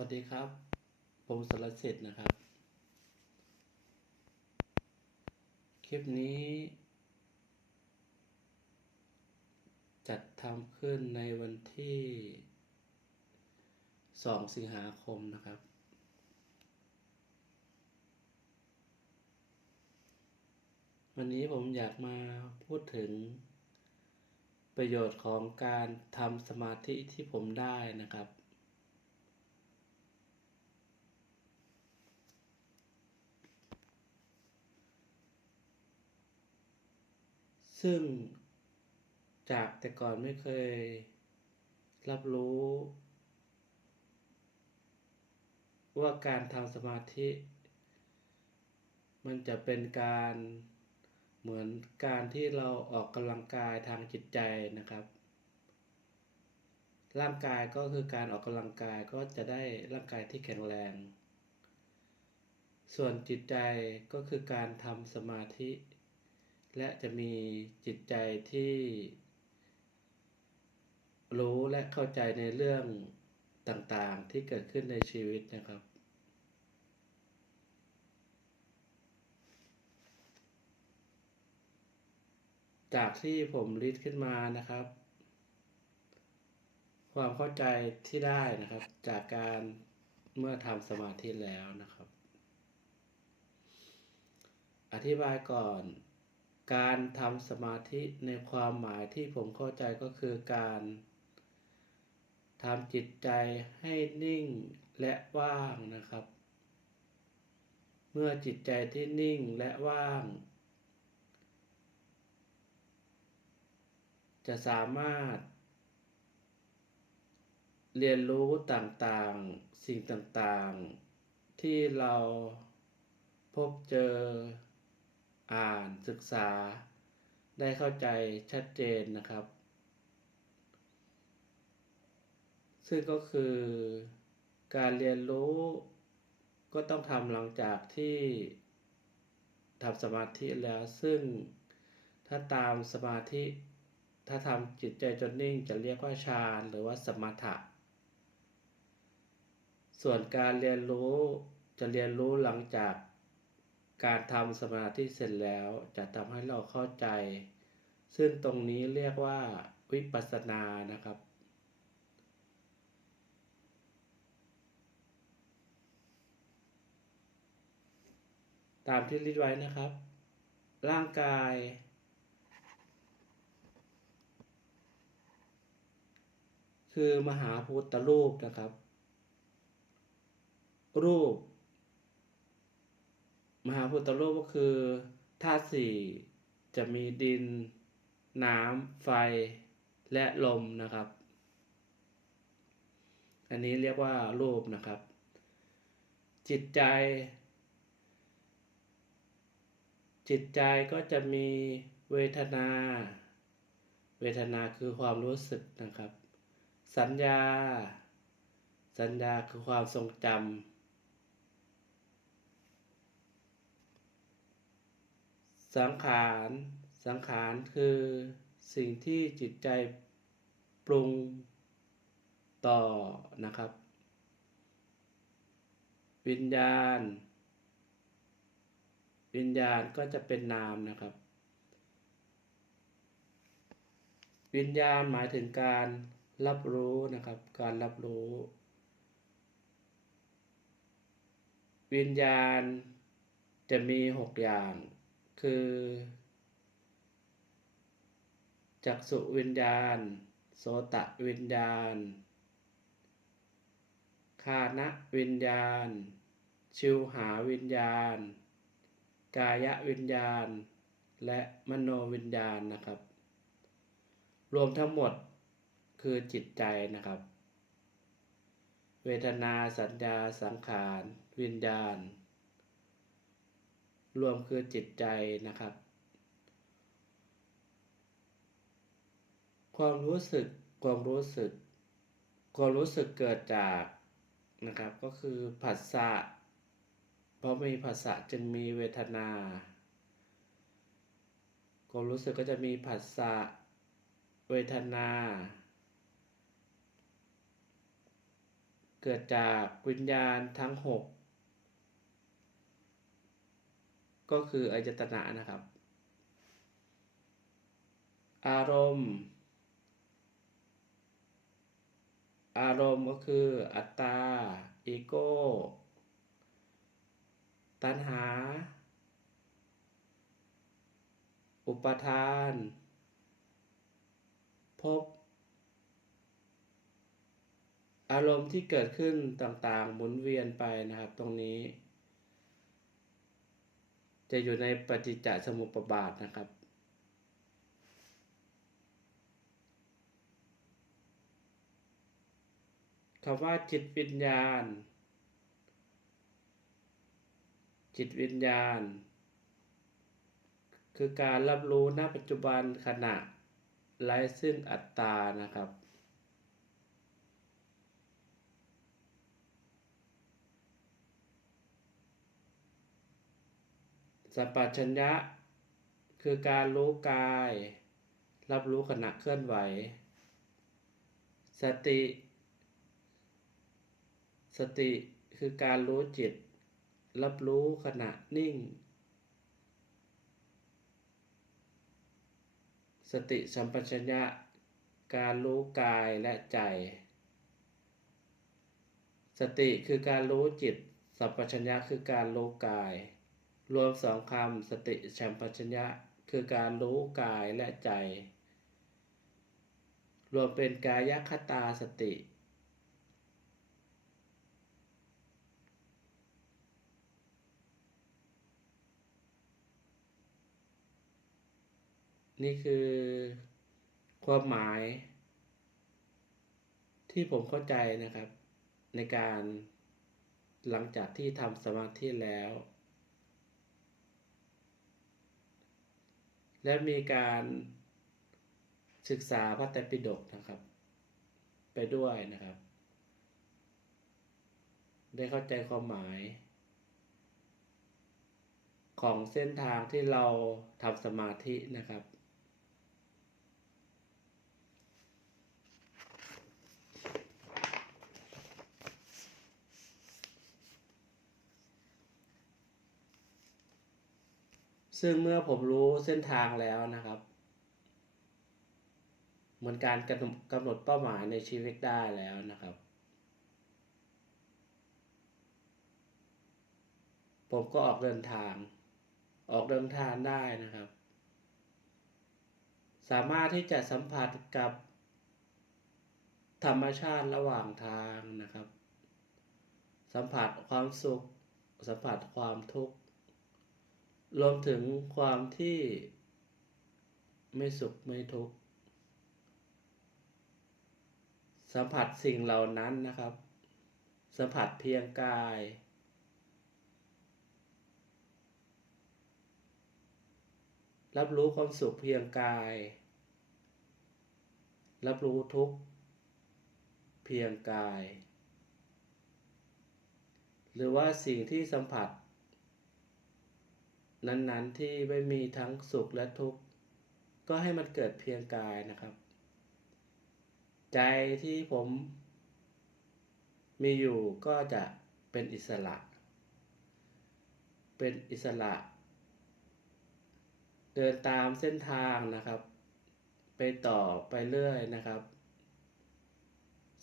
วัสดีครับ ผมสรเสิทธิ์นะครับ คลิปนี้ จัดทำขึ้นในวันที่ 2 สิงหาคมนะครับ วันนี้ผมอยากมาพูดถึง ประโยชน์ของการทำสมาธิที่ผมได้นะครับ ซึ่งจากแต่ก่อนไม่เคยรับรู้ ว่าการทำสมาธิ มันจะเป็นการเหมือนการที่เราออกกำลังกายทางจิตใจนะครับ ร่างกายก็คือการออกกำลังกายก็จะได้ร่างกายที่แข็งแรง ส่วนจิตใจก็คือการทำสมาธิ และจะมีจิตใจที่รู้และเข้าใจในเรื่องต่างๆที่เกิดขึ้นในชีวิตนะครับ จากที่ผมลิสต์ขึ้นมานะครับ ความเข้าใจที่ได้นะครับ จากการเมื่อทำสมาธิแล้วนะครับ อธิบายก่อน การทำสมาธิในความหมายที่ผมเข้าใจก็คือการทำจิตใจให้นิ่งและว่างนะครับ เมื่อจิตใจที่นิ่งและว่าง จะสามารถ เรียนรู้ต่างๆ สิ่งต่างๆ ที่เราพบเจอ อ่านศึกษา ได้เข้าใจชัดเจนนะครับ ซึ่งก็คือการเรียนรู้ก็ต้องทำหลังจากที่ทำสมาธิแล้ว ซึ่งถ้าตามสมาธิ ถ้าทำจิตใจจนนิ่งจะเรียกว่าฌานหรือว่าสมถะ ส่วนการเรียนรู้จะเรียนรู้หลังจาก การทำสมาธิเสร็จแล้วจะทำให้เราเข้าใจ ซึ่งตรงนี้เรียกว่าวิปัสสนานะครับ ตามที่ลิดไว้นะครับ ร่างกาย คือมหาพุทธรูปนะครับ รูป มหาพุทธรูปก็คือธาตุสี่จะมีดิน น้ำ ไฟและลมนะครับ อันนี้เรียกว่ารูปนะครับ จิตใจ จิตใจก็จะมีเวทนา เวทนาคือความรู้สึกนะครับ สัญญา สัญญาคือความทรงจำ สังขารสังขารคือสิ่งที่จิตใจปรุงต่อนะครับ วิญญาณ วิญญาณก็จะเป็นนามนะครับ วิญญาณหมายถึงการรับรู้นะครับ การรับรู้ วิญญาณจะมีหกอย่าง คือ จักษุวิญญาณ โสตะวิญญาณ คานะวิญญาณ ชิวหาวิญญาณ กายวิญญาณ และมโนวิญญาณนะครับ รวมทั้งหมดคือจิตใจนะครับ เวทนาสัญญาสังขาร วิญญาณ รวมคือจิตใจนะครับ ความรู้สึกความรู้สึก ความรู้สึกเกิดจากนะครับ ก็คือผัสสะเพราะมีผัสสะจึงมีเวทนา ความรู้สึกก็จะมีผัสสะเวทนา เกิดจากวิญญาณทั้งหก ก็คืออายตนะนะครับ อารมณ์ อารมณ์ก็คืออัตตาอีโก้ ตัณหา อุปทานภพอารมณ์ที่เกิดขึ้นต่างๆ หมุนเวียนไปนะครับตรงนี้ จะอยู่ในปฏิจจสมุปบาทนะครับ คำว่าจิตวิญญาณ จิตวิญญาณ คือการรับรู้ณปัจจุบันขณะไร้ซึ่งอัตตานะครับ สัพพัญญะ คือการรู้กาย รับรู้ขณะเคลื่อนไหว สติ สติคือการรู้จิต รับรู้ขณะนิ่ง สติสัมปชัญญะ การรู้กายและใจ สติคือการรู้จิต สัมปชัญญะคือการรู้กาย รวมสองคำสติสัมปชัญญะ คือการรู้กายและใจ รวมเป็นกายคตาสติ นี่คือความหมาย ที่ผมเข้าใจนะครับ ในการหลังจากที่ทำสมาธิแล้ว และมีการศึกษาพระไตรปิฎกนะครับ ไปด้วยนะครับ ได้เข้าใจความหมาย ของเส้นทางที่เราทำสมาธินะครับ ซึ่งเมื่อผมรู้เส้นทางแล้วนะครับ เหมือนการกำหนดเป้าหมายในชีวิตได้แล้วนะครับ ผมก็ออกเดินทาง ออกเดินทางได้นะครับ สามารถที่จะสัมผัสกับธรรมชาติระหว่างทางนะครับ สัมผัสความสุข สัมผัสความทุกข์ รวมถึงความที่ไม่สุขไม่ทุกข์สัมผัสสิ่งเหล่านั้นนะครับ สัมผัสเพียงกาย รับรู้ความสุขเพียงกาย รับรู้ทุกข์เพียงกาย หรือว่าสิ่งที่สัมผัส นั้นๆ ที่ไม่มีทั้งสุขและทุกข์ ก็ให้มันเกิดเพียงกายนะครับ ใจที่ผม มีอยู่ก็จะเป็นอิสระ เป็นอิสระ เดินตามเส้นทางนะครับ ไปต่อไปเรื่อยนะครับ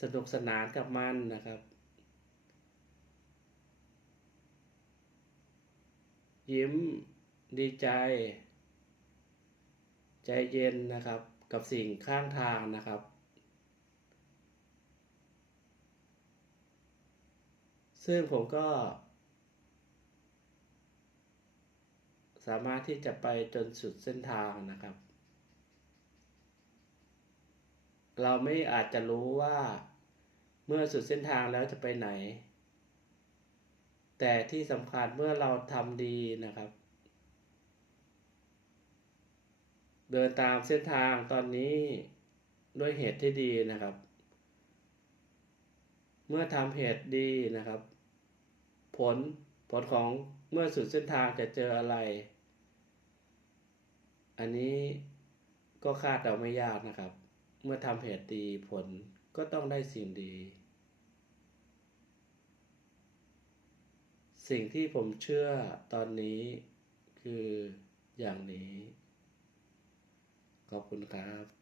สนุกสนานกับมันนะครับยิ้ม ดีใจ ใจเย็นนะครับ กับสิ่งข้างทางนะครับ ซึ่งผมก็ สามารถที่จะไปจนสุดเส้นทางนะครับ เราไม่อาจจะรู้ว่าเมื่อสุดเส้นทางแล้วจะไปไหนแต่ที่สำคัญเมื่อเราทำดีนะครับ เดินตามเส้นทางตอนนี้ด้วยเหตุที่ดีนะครับ เมื่อทำเหตุดีนะครับ ผลผลของเมื่อสุดเส้นทางจะเจออะไร อันนี้ก็คาดเดาไม่ยากนะครับ เมื่อทำเหตุดีผลก็ต้องได้สิ่งดี สิ่งที่ผมเชื่อตอนนี้คืออย่างนี้ ขอบคุณครับ